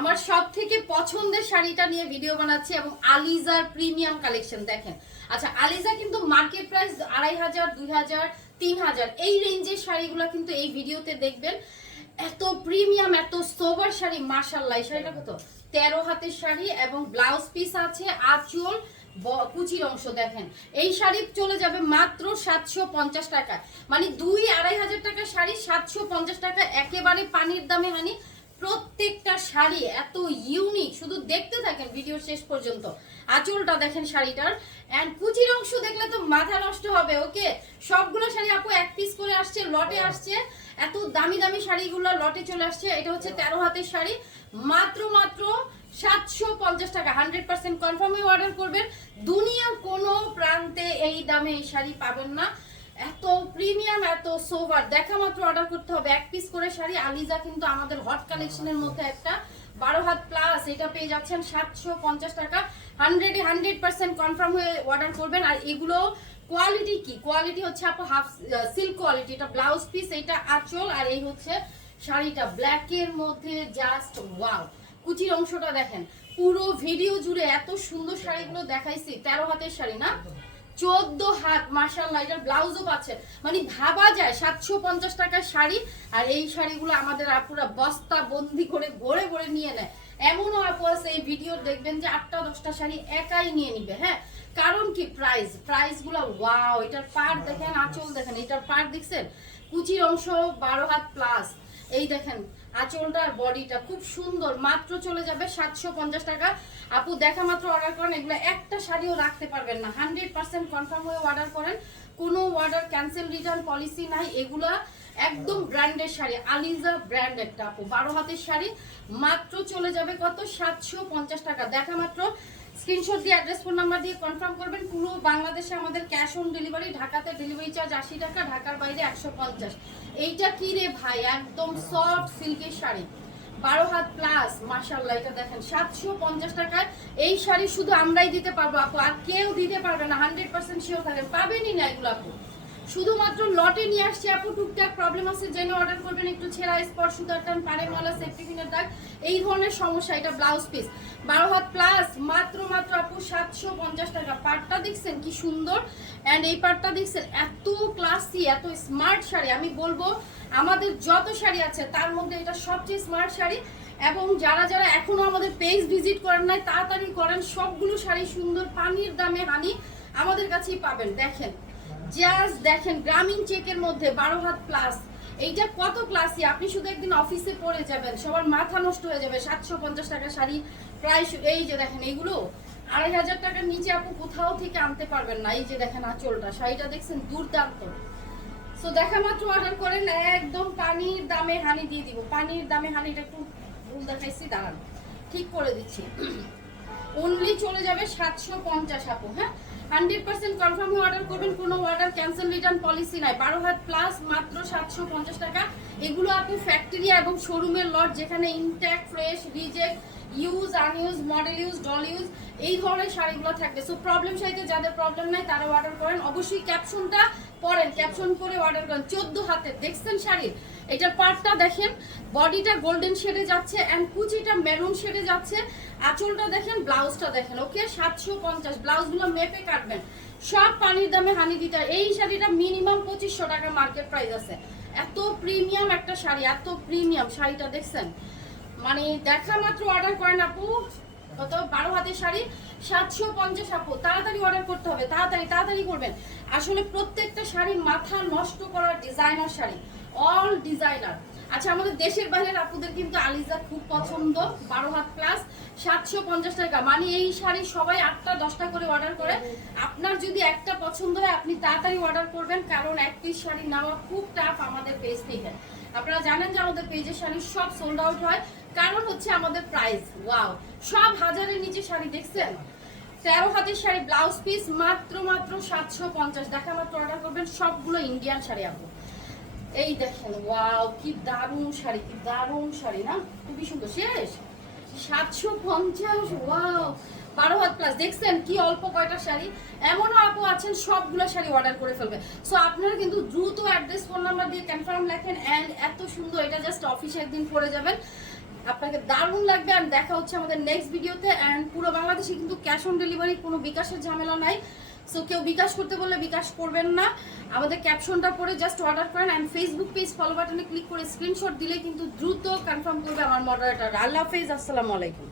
আমার সব থেকে পছন্দের শাড়িটা নিয়ে ভিডিও বানাচ্ছি এবং আলিজার প্রিমিয়াম কালেকশন দেখেন। আচ্ছা, আলিজা কিন্তু মার্কেট প্রাইস 2500, 2000, 3000 এই রেঞ্জের শাড়িগুলো কিন্তু এই ভিডিওতে দেখবেন। এত প্রিমিয়াম, এত সোবার শাড়ি, মাশাআল্লাহ। এই শাড়িটা কত? 13 হাতের শাড়ি এবং ব্লাউজ পিস আছে, আঁচল, কুচির অংশ দেখেন। এই শাড়ি চলে যাবে মাত্র 750 টাকায়, মানে 2-2500 টাকার শাড়ি 750 টাকা, একেবারে পানির দামে। হানি প্রত্যেকটা শাড়ি এত ইউনিক, শুধু দেখতে থাকেন ভিডিও শেষ পর্যন্ত। আঁচলটা দেখেন শাড়িটার, এন্ড কুচির অংশ দেখলে তো মাথা নষ্ট হবে। ওকে, সবগুলো শাড়ি আপু এক পিস করে আসছে, লটে আসছে। এত দামি দামি শাড়িগুলো লটে চলে আসছে। এটা হচ্ছে 13 হাতের শাড়ি, মাত্র 750 টাকা। 100% কনফার্মে অর্ডার করবেন। দুনিয়ার কোনো প্রান্তে এই দামে এই শাড়ি পাবেন না। এত প্রিমিয়াম, এত সোভার, দেখা মাত্র অর্ডার করতে হবে। এক পিস করে শাড়ি। আলিজা কিন্তু আমাদের হট কালেকশনের মধ্যে একটা 12 হাত প্লাস, এটা পেয়ে যাচ্ছেন 750 টাকা। 100% কনফার্ম হয়ে অর্ডার করবেন। আর এগুলো কোয়ালিটি কি? কোয়ালিটি হচ্ছে আপু হাফ সিল্ক কোয়ালিটি। এটা ব্লাউজ পিস, এটা আঁচল, আর এই হচ্ছে শাড়িটা ব্ল্যাকের মধ্যে। Just wow! কুচির অংশটা দেখেন। পুরো ভিডিও জুড়ে এত সুন্দর শাড়িগুলো দেখাইছি। 13 হাতের শাড়ি না, 14 হাত, মাশাআল্লাহ। এটার ব্লাউজও পাচ্ছে, মানে ভাবা যায় 750 টাকার শাড়ি। আর এই শাড়িগুলো আমাদের আপুরা বস্তা বন্দি করে ভরে ভরে নিয়ে নেয়। এমনও আপু আছে এই ভিডিও দেখবেন যে 8টা-10টা শাড়ি একাই নিয়ে নিবে। হ্যাঁ, কারণ কি? প্রাইস গুলো ওয়াও! এটার পাড় দেখেন, আঁচল দেখেন। এটার পাড় দেখছেন, কুচির অংশ 12 হাত প্লাস। এই দেখেন আঁচলটা আর বডিটা খুব সুন্দর। মাত্র চলে যাবে 750 টাকা। আপু দেখা মাত্র অর্ডার করেন। এগুলো একটা শাড়িও রাখতে পারবেন না। 100% কনফার্ম হয়ে অর্ডার করেন। কোনো অর্ডার ক্যান্সেল, রিটার্ন পলিসি নাই। এগুলা একদম ব্র্যান্ডের শাড়ি, আলিজা ব্র্যান্ড একটা আপু। 12 হাতের শাড়ি, মাত্র চলে যাবে কত? 750 টাকা। দেখা মাত্র স্ক্রিনশট দিয়ে অ্যাড্রেস, ফোন নাম্বার দিয়ে কনফার্ম করবেন। পুরো বাংলাদেশে আমাদের ক্যাশ অন ডেলিভারি। ঢাকাতে ডেলিভারি চার্জ 80 টাকা, ঢাকার বাইরে 150। এইটা কি রে ভাই? একদম সফট সিল্কের শাড়ি, 12 হাত প্লাস, মাশাআল্লাহ। এটা দেখেন 750 টাকায় এই শাড়ি শুধু আমরাই দিতে পারবো আপু, আর কেউ দিতে পারবে না। 100% শিওর থাকেন, পাবেনই না এগুলো আপু। শুধুমাত্র লটে নিয়ে আসছি আপু। টুকটাক প্রবলেম আছে, জেনে অর্ডার করবেন। একটু ছেঁড়া, স্পট, সুতার টান, পাড়ে মলা, সেফটি পিনের দাগ, এই ধরনের সমস্যা। এটা ব্লাউজ পিস, 12 হাত প্লাস, মাত্র আপু 750 টাকা। পাটটা দেখছেন কি সুন্দর, এন্ড এই পাটটা দেখছেন এত ক্লাসি, এত স্মার্ট শাড়ি। আমি বলবো আমাদের যত শাড়ি আছে তার মধ্যে এটা সবচেয়ে স্মার্ট শাড়ি। এবং যারা যারা এখনো আমাদের পেজ ভিজিট করেন নাই, তাড়াতাড়ি করেন। সবগুলো শাড়ি সুন্দর, পানির দামে। হানি আমাদের কাছেই পাবেন। দেখেন, জাস্ট দেখেন, গ্রামীণ চেকের মধ্যে 12 হাত প্লাস। এইটা কত ক্লাসি! আপনি শুধু একদিন অফিসে পরে যাবেন, সবার মাথা নষ্ট হয়ে যাবে। 750 টাকা শাড়ি প্রায়। এই যে দেখেন, এইগুলো 2500 টাকার নিচে আপু কোথাও থেকে আনতে পারবেন না। এই যে দেখেন আঁচলটা, শাড়িটা দেখছেন দুর্দান্ত। সো দেখা মাত্র অর্ডার করেন, একদম পানির দামে হানি দিয়ে দিব। পানির দামে হানি। এটা একটু ভুল দেখাইছি, দাঁড়ান ঠিক করে দিচ্ছি। অনলি চলে যাবে 750 আপু। হ্যাঁ, 100% কনফার্ম হয়ে অর্ডার করবেন। কোনো অর্ডার ক্যান্সেল, রিটার্ন পলিসি নাই। 12 হাত প্লাস, মাত্র 750 টাকা। এগুলো আপনি ফ্যাক্টরিয়া এবং শোরুমের লট, যেখানে intact, fresh, reject, use, আনইউজ, model use, doll use, এই ধরনের শাড়িগুলো থাকবে। সো প্রবলেম শাড়িতে যাদের প্রবলেম নাই তারা অর্ডার করেন। অবশ্যই ক্যাপশনটা পড়েন, ক্যাপশন করে অর্ডার করেন। 14 হাতের দেখছেন শাড়ির, এটার পার্টটা দেখেন, বডিটা গোল্ডেন শেডে যাচ্ছে এন্ড কুচিটা মেরুন শেডে যাচ্ছে। আঁচলটা দেখেন, ব্লাউজটা দেখেন। ওকে, 750। ব্লাউজগুলো মেপে কাটবেন। সব পানির দামে হানি দিতে। এই শাড়িটা মিনিমাম 2500 টাকা মার্কেট প্রাইস আছে। এত প্রিমিয়াম একটা শাড়ি, এত প্রিমিয়াম শাড়িটা দেখছেন, মানে দেখা মাত্র অর্ডার করেন আপু। কত? 12 হাতের শাড়ি, 750 আপু। তাড়াতাড়ি অর্ডার করতে হবে, তাড়াতাড়ি করবেন। আসলে প্রত্যেকটা শাড়ি মাথা নষ্ট করার ডিজাইনার শাড়ি, অল ডিজাইনার। আচ্ছা, আমাদের দেশের বাইরের আপুদের কিন্তু আলিজা খুব পছন্দ। 12 হাত প্লাস, 750 টাকা। মানে এই শাড়ি সবাই 8টা-10টা করে অর্ডার করে। আপনার যদি একটা পছন্দ হয় আপনি তাড়াতাড়ি অর্ডার করবেন, কারণ এক পিস শাড়ি নেওয়া খুব টাফ আমাদের পেজ থেকে। আপনারা জানেন যে আমাদের পেজের শাড়ি সব সোল্ড আউট হয়, কারণ হচ্ছে আমাদের প্রাইস। ওয়াও! সব হাজারের নিচে শাড়ি দেখছেন। 13 হাতের শাড়ি, ব্লাউজ পিস, মাত্র 750। দেখা মাত্র অর্ডার করবেন। সবগুলো ইন্ডিয়ান শাড়ি আপু। এই দেখেন, ওয়াও! কি দারুণ শাড়ি, কি দারুণ শাড়ি না, খুবই সুন্দর। শেষ 750। ওয়াও! 12 had plus. দেখছেন কি অল্প কয়টা শাড়ি। এমনও আপু আছেন সবগুলো শাড়ি অর্ডার করে ফেলবে। সো আপনারা কিন্তু দ্রুত অ্যাড্রেস, ফোন নাম্বার দিয়ে কনফার্ম লেখেন। এন্ড এত সুন্দর, এটা জাস্ট অফিসে একদিন পরে যাবেন। আপনাকে দারুণ লাগবে। আর দেখা হচ্ছে আমাদের নেক্সট ভিডিওতে। অ্যান্ড পুরো বাংলাদেশে কিন্তু ক্যাশ অন ডেলিভারি, কোনো বিকাশের ঝামেলা নাই। সো কেউ বিকাশ করতে বললে বিকাশ করবেন না, আমাদের ক্যাপশনটা পরে জাস্ট অর্ডার করেন। অ্যান্ড ফেসবুক পেজ ফলো বাটনে ক্লিক করে স্ক্রিনশট দিলে কিন্তু দ্রুত কনফার্ম করবে আমার মডারেটর। আল্লাহ হাফেজ, আসসালামু আলাইকুম।